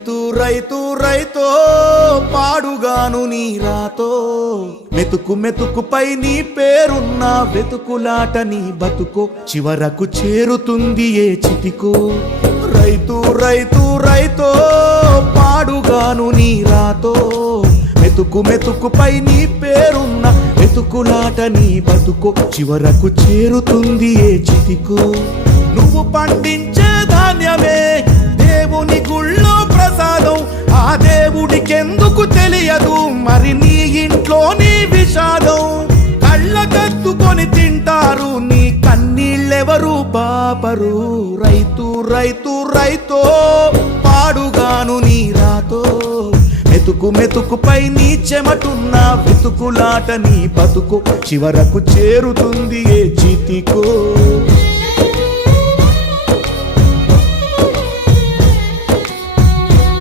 రైతు రైతో పాడుగాను నీ రాతో మెతుకు మెతుకుపై నీ పేరున్న వెతుకులాట నీ బతుకో చివరకు చేరుతుంది ఏ చితికో రైతు రైతు రైతో పాడుగాను నీ రాతో మెతుకు మెతుకుపై నీ పేరున్న వెతుకులాట నీ బతుకో చివరకు చేరుతుంది ఏ చితికో నువ్వు పండించే ధాన్యమే దేవుని గుళ్ళో ప్రసాదం ఆ దేవుడికెందుకు తెలియదు మరి నీ ఇంట్లో నీ విషాదం కళ్ళకద్దుకొని తింటారు నీ కన్నీళ్ళెవరు బాపరు రైతు రైతు రైతో పాడుగాను నీ రాతో మెతుకు మెతుకుపై నీ చెమటున్న వెతుకులాట నీ బతుకు చివరకు చేరుతుంది ఏ చితికో